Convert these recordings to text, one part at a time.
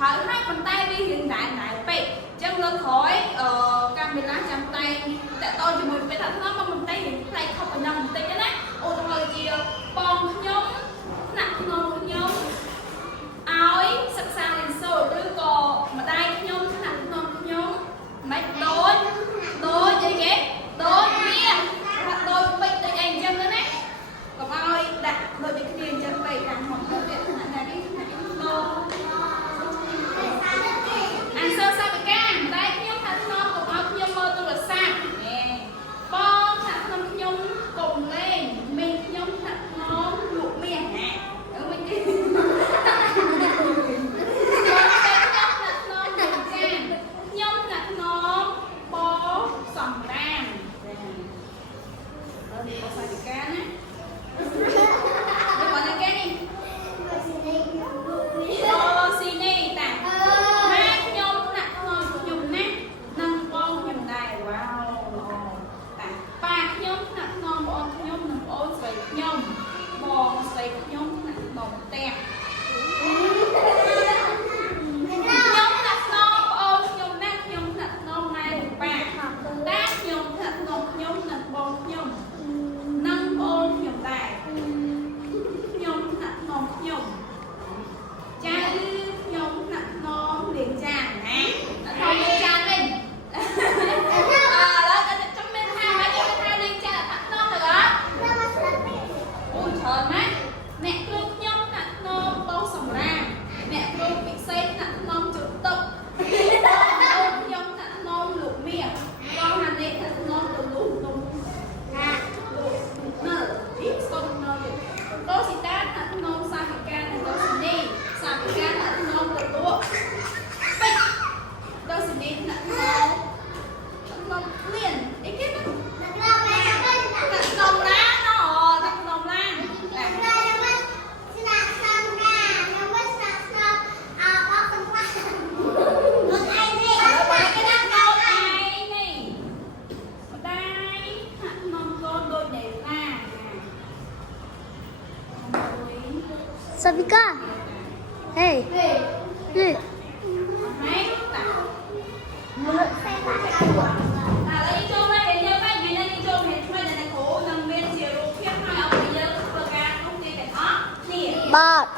ហើយប៉ុន្តែវារៀងដែរពេកអញ្ចឹងលើក្រោយកាមេរ៉ាចាំតែតតជាមួយពេលថាថ្នាំមកបន្តិចរៀងផ្លែកខុសប៉ុណ្ណឹងបន្តិចណាឧទាហរណ៍ជាបងខ្ញុំថ្នាក់ក្នុងខ្ញុំឲ្យសិក្សារៀនសូត្រឬក៏ម្ដាយខ្ញុំថ្នាក់ក្នុងខ្ញុំមិនដូចអីគេដូចគ្នាថាដូចពេចដូចអីអញ្ចឹងណាកុំឲ្យដាក់ដូចគ្នាអញ្ចឹងពេកតាមមកទៅវាថ្នាក់ណានេះថ្នាក់ក្នុងអានសើសាវិកាម្ដាយខ្ញុំថាខ្ញុំកុំឲ្យខ្ញុំមើលទូរស័ព្ទបងថាខ្ញុំកុំលេងមីងខ្ញុំថាខ្ញុំលក់មាសណាមិនទេខ្ញុំថាខ្ញុំបងសំរាមនេះបងសាវិកាណាបងណាគេនេះអូស៊ីនេះតាម៉ែខ្ញុំណាក់ខ្ញុំណានិងបងខ្ញុំដែរវ៉ាវតាប៉ាខ្ញុំណាក់បងប្អូនខ្ញុំនិងបងស្រីខ្ញុំបងស្រីខ្ញុំណាក់បងផ្ទះខ្ញុំណាក់បងប្អូនខ្ញុំណាខ្ញុំណាក់បងម៉ែប៉ាតាខ្ញុំណាក់ខ្ញុំនិងបងខ្ញុំនិងបងខ្ញុំដែរខ្ញុំណាក់ខ្ញុំចាខ្ញុំណាក់លេងចានណាដល់លេងចានវិញឥឡូវតែចាំមានថាមកយកថាលេងចានថាខ្ញុំទៅអត់អូច្រើនណាស់អ្នកគ្រូខ្ញុំណាក់បងសម្រាប់អ្នកគ្រូពិសេសណាក់ជុតតុកអូខ្ញុំណាក់លោកមាសបងហានេះណាក់ទៅលូទុំណានៅនេះស្គមនៅតោស៊ីតាណាក់សាវិកានិងតោស៊ីនីសាវិកាណាក់ទៅលក់ពេចតោស៊ីនីណាក់លៀនអីគេណាណាក់ឡានណាក់ឡានណាក់ឡានSavika, hey, hey. Bọt.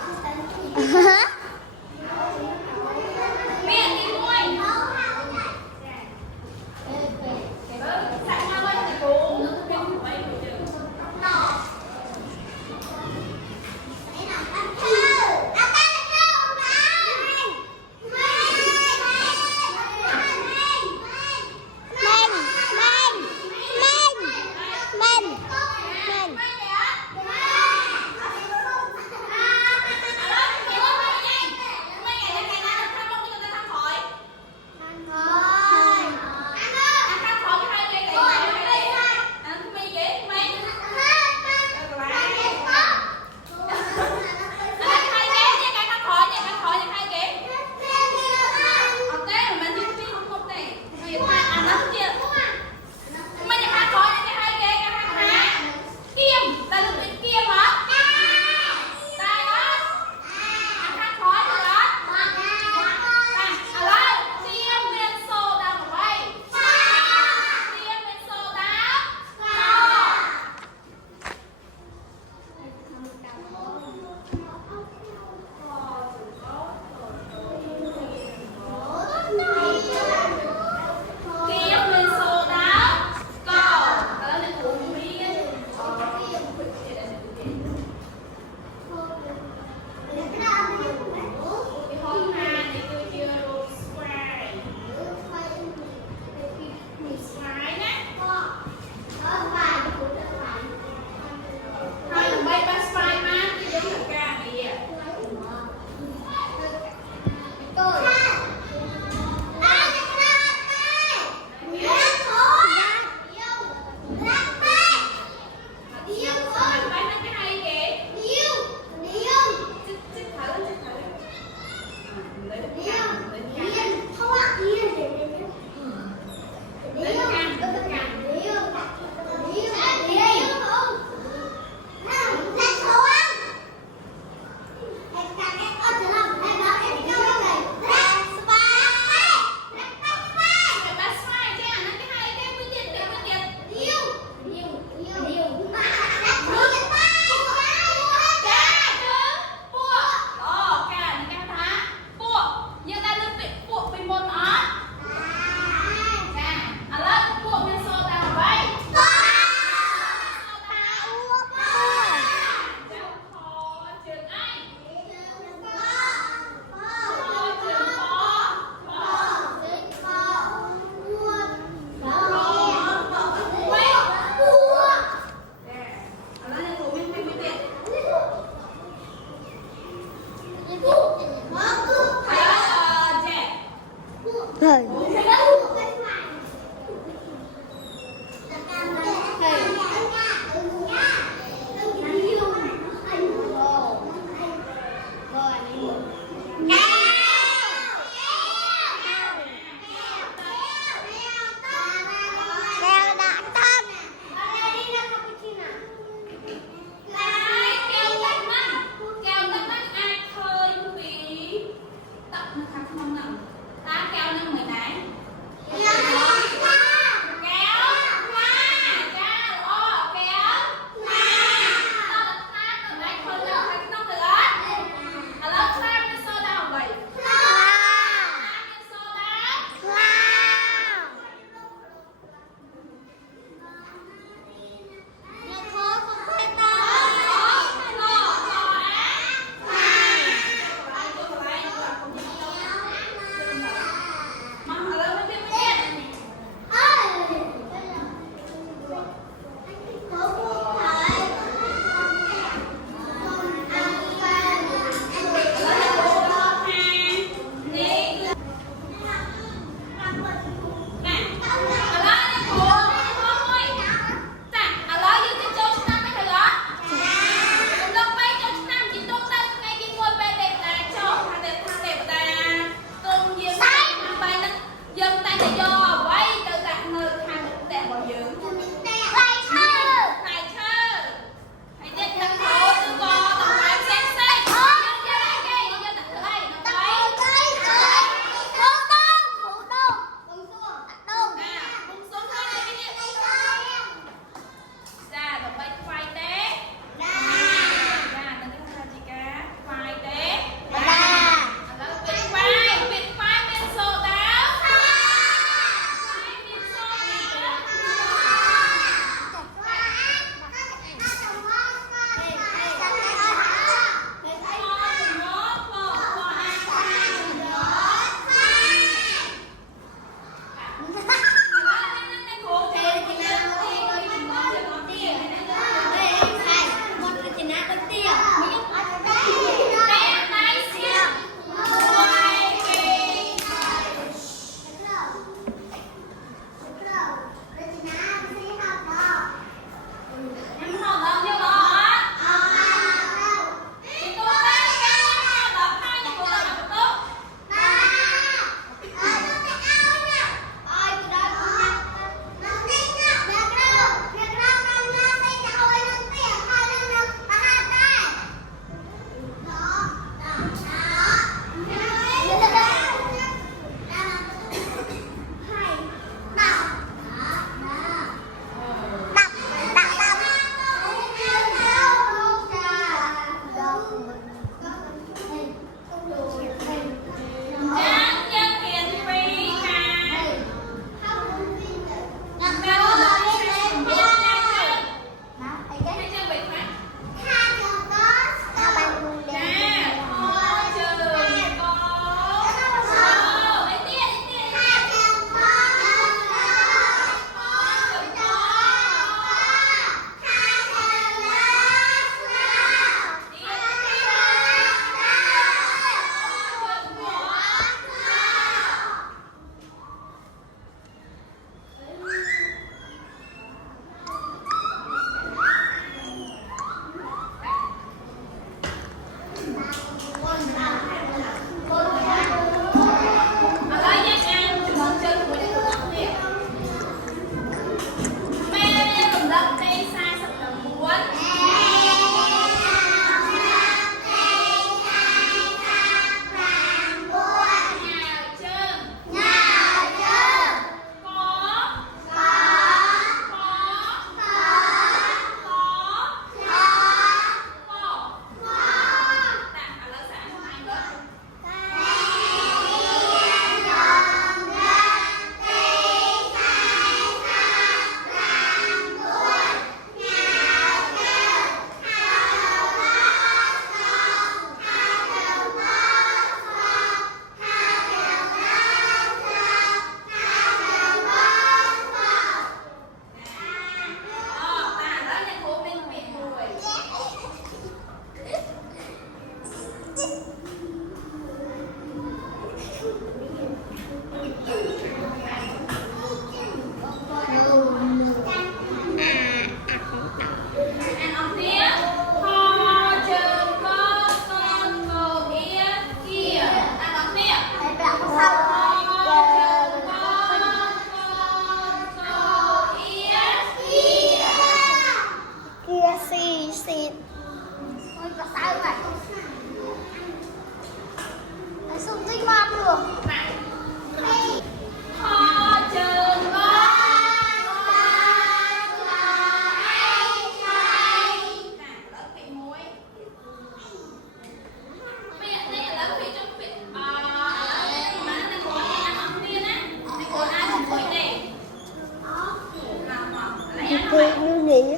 Như gì?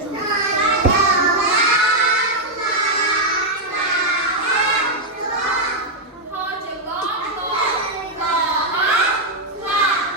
Thôi chỉ có bò ốc xoa.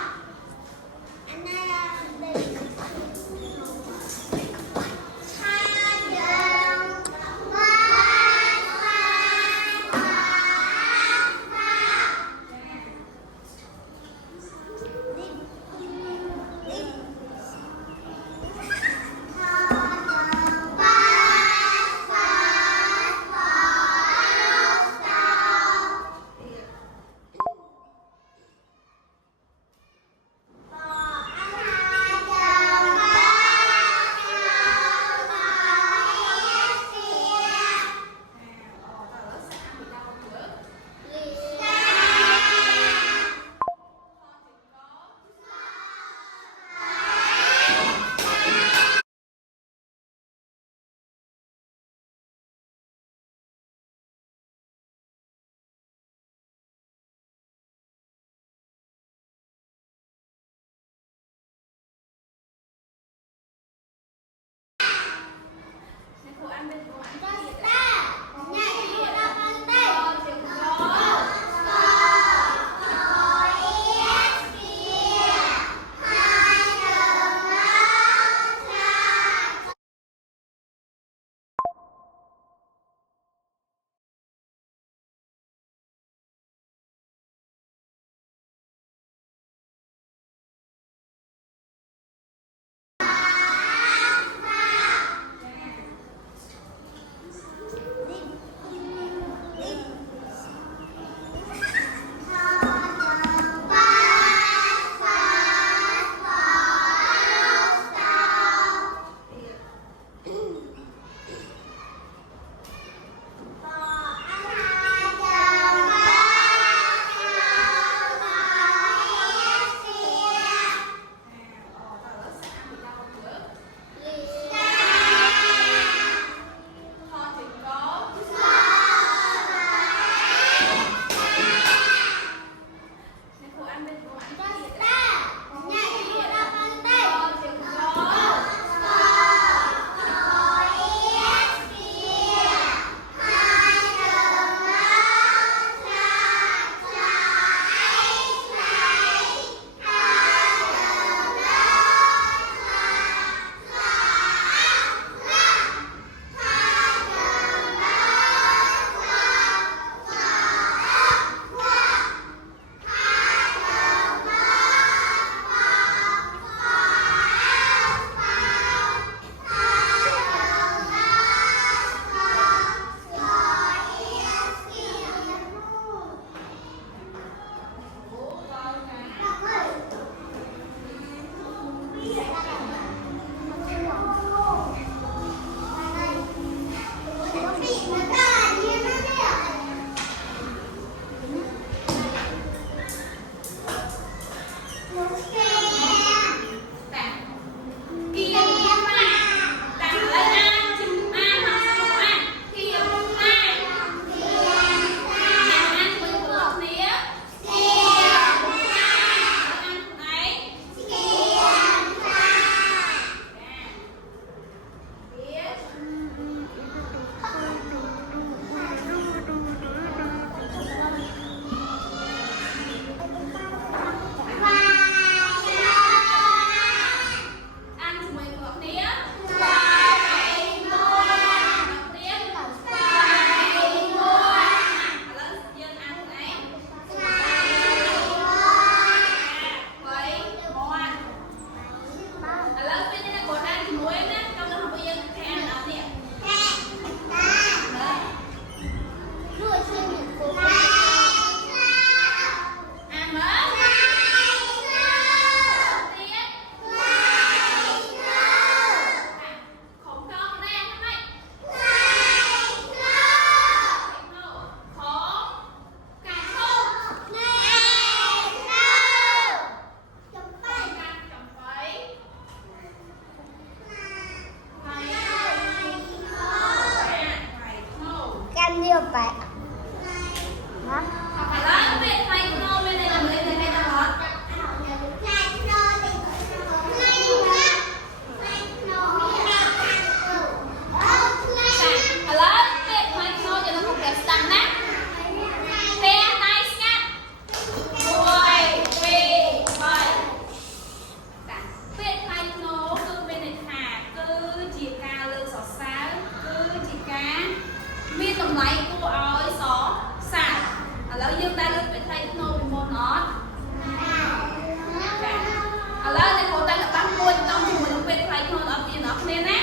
nó nên á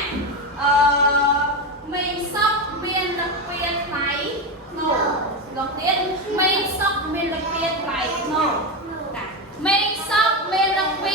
mình sắp miền đặc biệt máy nổ đầu tiên mình sắp miền đặc biệt máy nổ mình sắp miền đặc biệt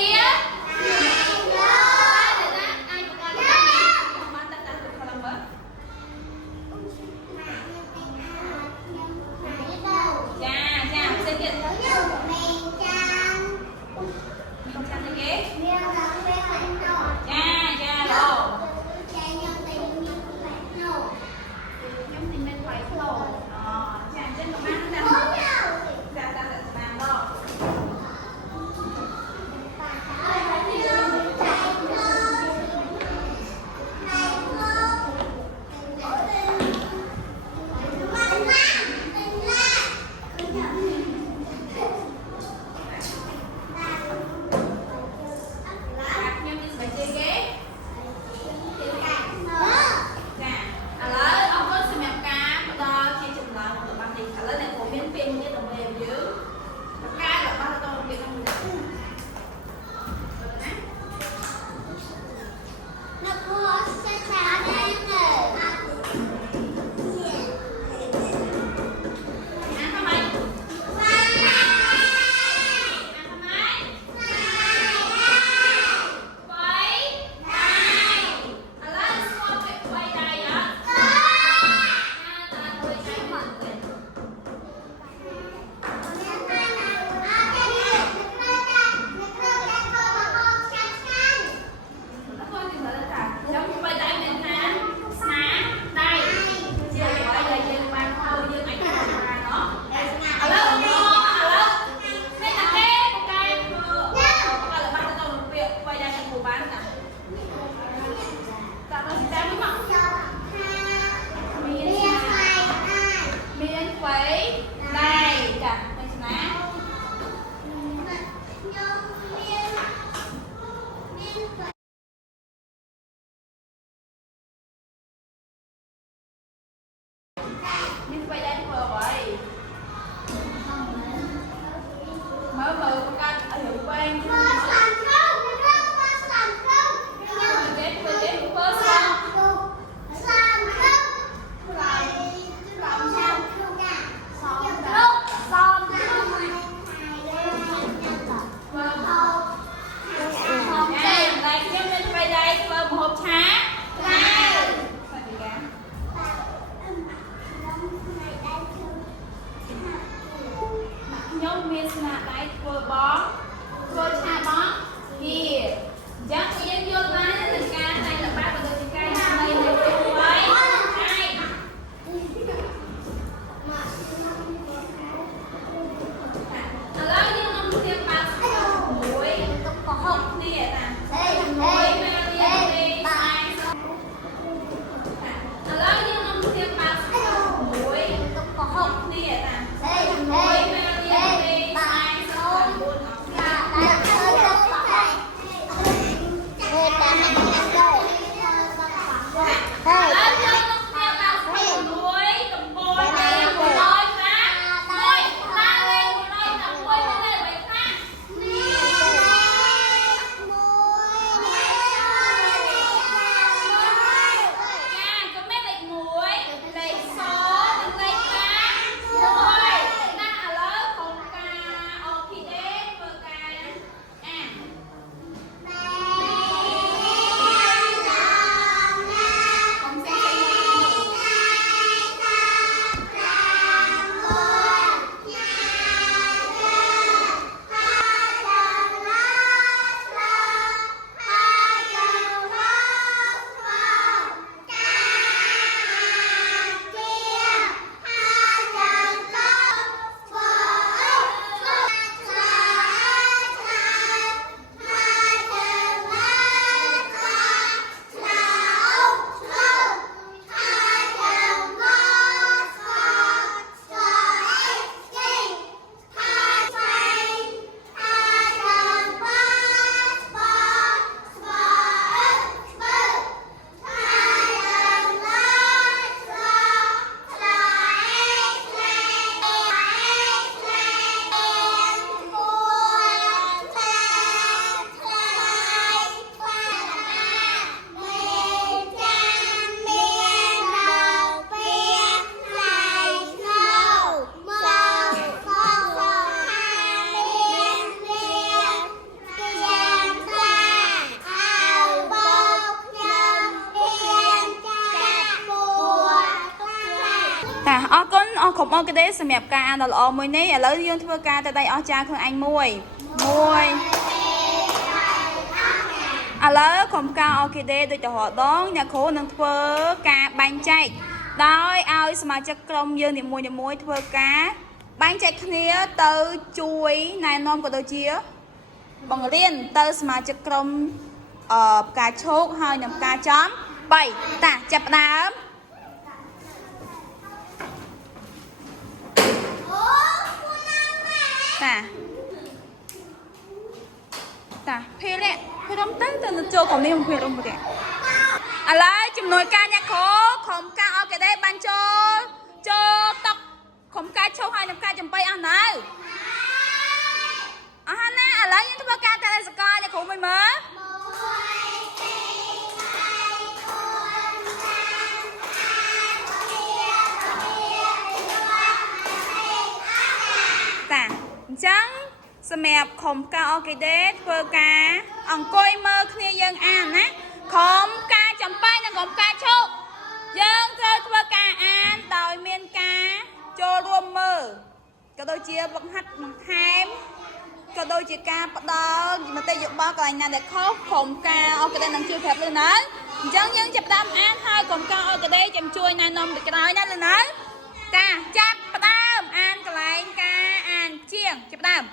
ខំអូគេទេសម្រាប់ការអានដ៏ល្អមួយនេះឥឡូវយើងធ្វើការទៅដៃអស្ចារ្យខ្លួនឯងមួយឥឡូវខំការអូគេទេដូចទៅរដងអ្នកគ្រូនឹងធ្វើការបែងចែកដោយឲ្យសមាជិកក្រុមយើងនីមួយធ្វើការបែងចែកគ្នាទៅជួយណែនាំក៏ដូចជាបង្រៀនទៅសមាជិកក្រុមផ្កាឈោកហើយនឹងផ្កាចំ3តាចាប់ផ្ដើមតាភេរៈភេរំទៅចូលក្រុមនេះភេរំទៅឥឡូវជំនួយការអ្នកគ្រូក្រុមការអូគេទេបានចូលតុកក្រុមការឈោកហើយនឹងការចំបៃអស់នៅអស់ណាឥឡូវយើងធ្វើការតាសកលអ្នកគ្រូមួយមើលតាអញ្ចឹងសម្រាប់ក្រុមការអូគេទេធ្វើការអង្គុយមើលគ្នាយើងអានណាក្រុមការចំបៃនិងក្រុមការឈោកយើងត្រូវធ្វើការអានដោយមានការចូលរួមមើលក៏ដូចជាបង្ហាត់បន្ថែមក៏ដូចជាការផ្ដល់មតិយោបល់កន្លែងណាដែលខុសក្រុមការអូគេទេនឹងជួយប្រាប់លឺនៅអញ្ចឹងយើងចាប់ផ្ដើមអានហើយក្រុមការអូគេទេចាំជួយណែនាំពីក្រោយណាលឺនៅតាចាប់ផ្ដើមអានកន្លែងការអានជាងចាប់ផ្ដើម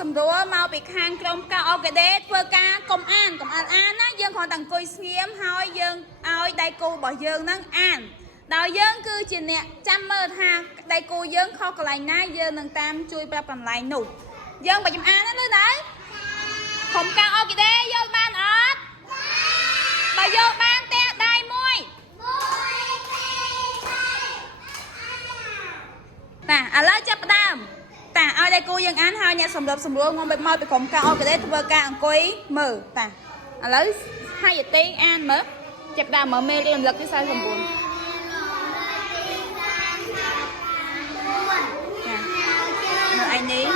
សម្រួលមកពីខាងក្រុមការអូគេទេធ្វើការកុំអានណាយើងគ្រាន់តែអង្គុយស្ងៀមហើយយើងឲ្យដៃគូរបស់យើងនឹងអានដោយយើងគឺជាអ្នកចាំមើលថាដៃគូយើងខុសកន្លែងណាយើងនឹងតាមជួយប្រាប់កន្លែងនោះយើងបើចំអានណានៅក្រុមការអូគេទេយល់បានអត់បើយល់បានតែដៃមួយតាឥឡូវចាប់ផ្ដើមតាឲ្យដៃគូយើងអានហើយអ្នកសម្របសម្រួលងំមកពីក្រុមការអូគេទេធ្វើការអង្គុយមើលតាឥឡូវហើយយទីអានមើលចាប់ដើមមើលមេរៀនរំលឹកទី49ចាមើលឯនេះ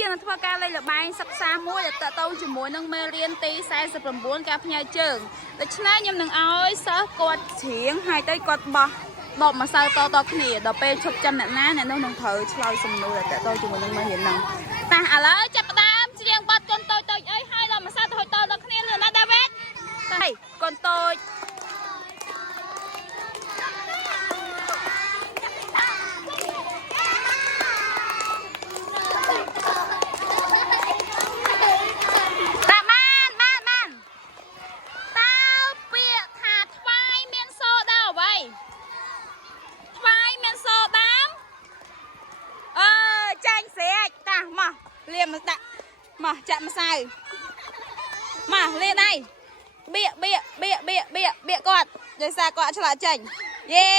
យើងនឹងធ្វើការលេងល្បែងសិក្សាមួយដែលតទៅជាមួយនឹងមេរៀនទី49ការផ្ញើជើងដូច្នេះខ្ញុំនឹងឲ្យសិស្សគាត់ច្រៀងហើយទៅគាត់បោះ ដបមកសៅតគ្នាដល់ពេលឈប់ចាំអ្នកណាអ្នកនោះនឹងត្រូវឆ្លើយសំណួរតែតជាមួយនឹងមករៀនហ្នឹងតាឥឡូវចាប់ផ្ដើមច្រៀងបទកូនតូចអីហើយដល់មកសៅទៅតដល់គ្នាលឿនណាដាវីតហើយកូនតូចមកចាក់ម្សៅមកលេងដៃបៀគាត់ដោយសារគាត់ឆ្លាតចេញយេ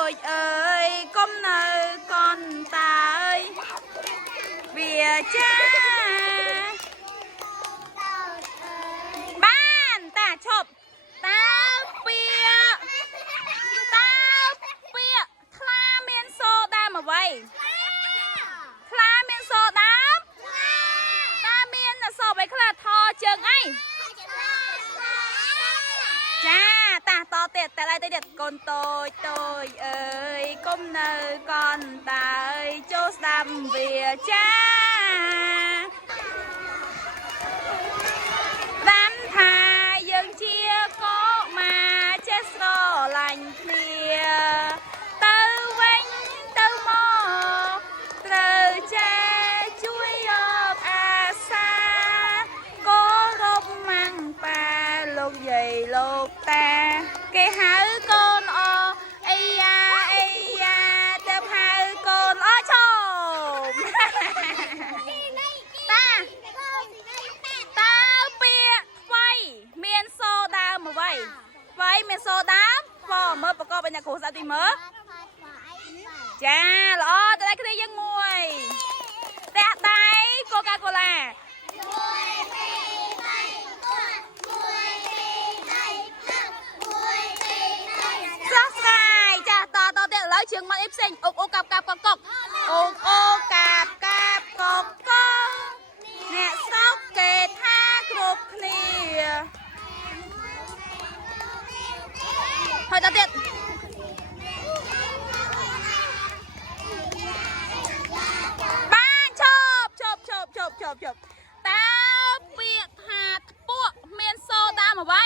អូយអើយកុំនៅកូនតាអើយវាចាបានតាឈប់តាពាខ្លាមានសូដាមអ្វីខ្លាមានសូដាមសបឲ្យខ្លះថជើងអីចាតាតទៀតតែlạiទៀតកូនតូចអើយកុំនៅកូនតាអើយចូលស្ដាប់វាចាដាំថាយើងជាកុមារចេះស្រឡាញ់គ្នាទៅវិញទៅមកត្រូវចេះជួយយកអាសាលោកយាយលោកតាគេហៅកូនអអីយ៉ាទៅហៅកូនអឈមតាពាក្យថ្វីមានសូដើមអ្វីថ្វីមានសូដើមបងមើលប្រកបvớiអ្នកគ្រូសាស្ត្រទីមើលចាល្អទៅតែគ្នាយើងមួយតែដៃកូកាកូឡាជើងមកអីផ្សេងអូកាប់កកអូកាប់កកអ្នកស្រុកគេថាគ្រប់គ្នាហើយតទៀតបានឈប់តើពាក្យថាថ្ពួកមានសូតាមអ្វី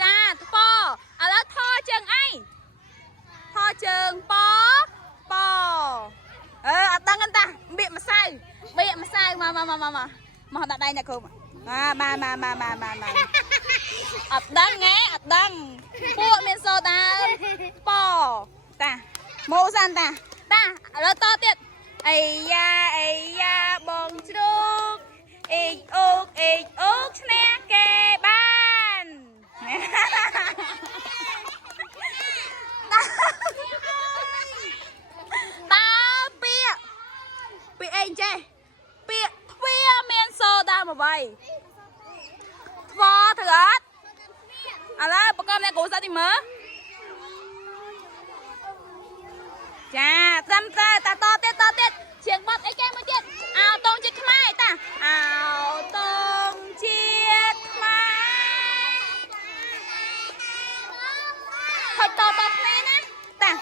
ចាថ្ពឥឡូវថជើងអីថជើងប៉អត់ដឹងតាបៀកម្សៅមកដាក់ដៃអ្នកគ្រូបានអត់ដឹងអត់ដឹងពួកមានសូដាប៉តាម៉ូសានតាឥឡូវតទៀតអីយ៉ាបងជ្រូកអេកអូកឈ្នះគេបានពាក្យអីចេះពាក្យទ្វាមានសូដាមអ្វីថ្វត្រអត់ឥឡូវប្រកបអ្នកគ្រូសាស្ត្រទីមើលចាត្រឹមត្រូវតាតទៀតជាងបត់អីចេះមួយទៀតអោតងជាតិខ្មែរតាអោតងជាតិខ្មែរហុចតគ្នាណាតា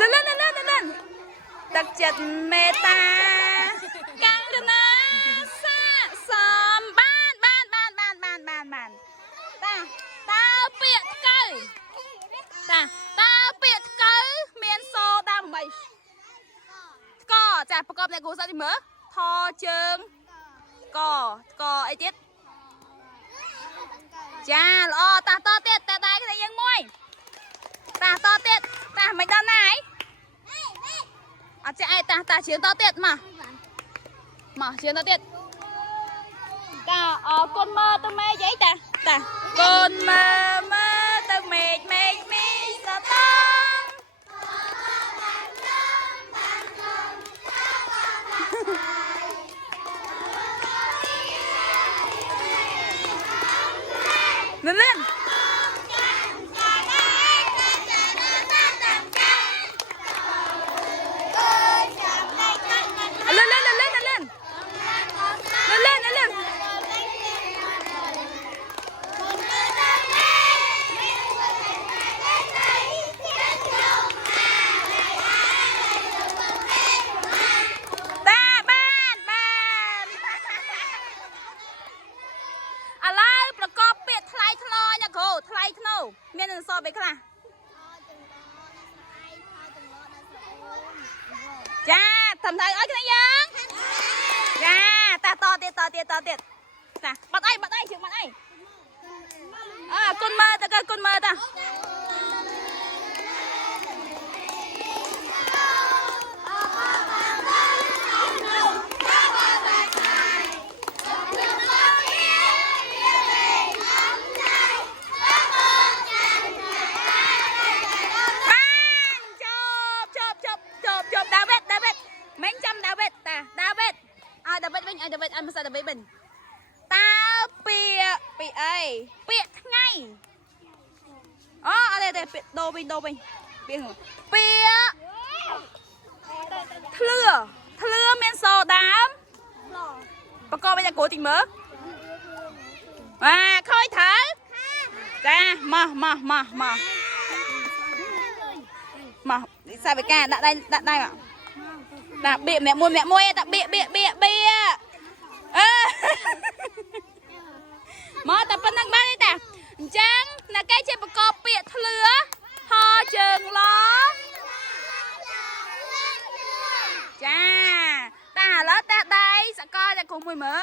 លឿនទឹកចិត្តមេត្តាកាំងណាសាសំបានតាពាក្យថ្កូវតាពាក្យថ្កូវមានសូដាមអ្វីថ្កចាប្រកបអ្នកគ្រូសាស្ត្រទីមើលថជើងកអីទៀតចាល្អតាតទៀតតែដៃគ្នាយើងមួយតាតទៀតតាមិនដល់ណាយអត់ចេះអីតាជឿតទៀតមកជឿតទៀតតាអរគុណមើលទៅមេឃអីតាកូនមើលទៅមេឃមីសតលឿន ខ្លះចាធ្វើថៃអើយគ្នាយើងចាតាតទៀតតាបាត់អីជើងបាត់អីគុណមើលតើគុណមើលតាអត់មិនសាដាវេតវិញតើពាក្យអីពាក្យថ្ងៃអូអត់ទេពាក្យដូរវិញពាក្យធ្លឿមានសដើមបកបវិញតែគោតិចមើលខ້ອຍត្រូវចាមកសាវិកាដាក់ដៃមកដាក់បៀកម្នាក់មួយដាក់បៀមកតែប៉ុណ្្នឹងបានទេតាអញ្ចឹងអ្នកគេជាបកបពាក្យធ្លឿហជើងឡចាតាឥឡូវតេះដៃសកលតែគ្រូមួយមើល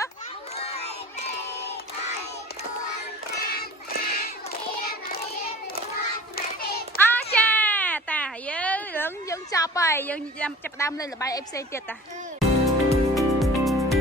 ចាតាយើងចប់ហើយយើងចាប់ផ្ដើមលេងល្បែងអីផ្សេងទៀតតា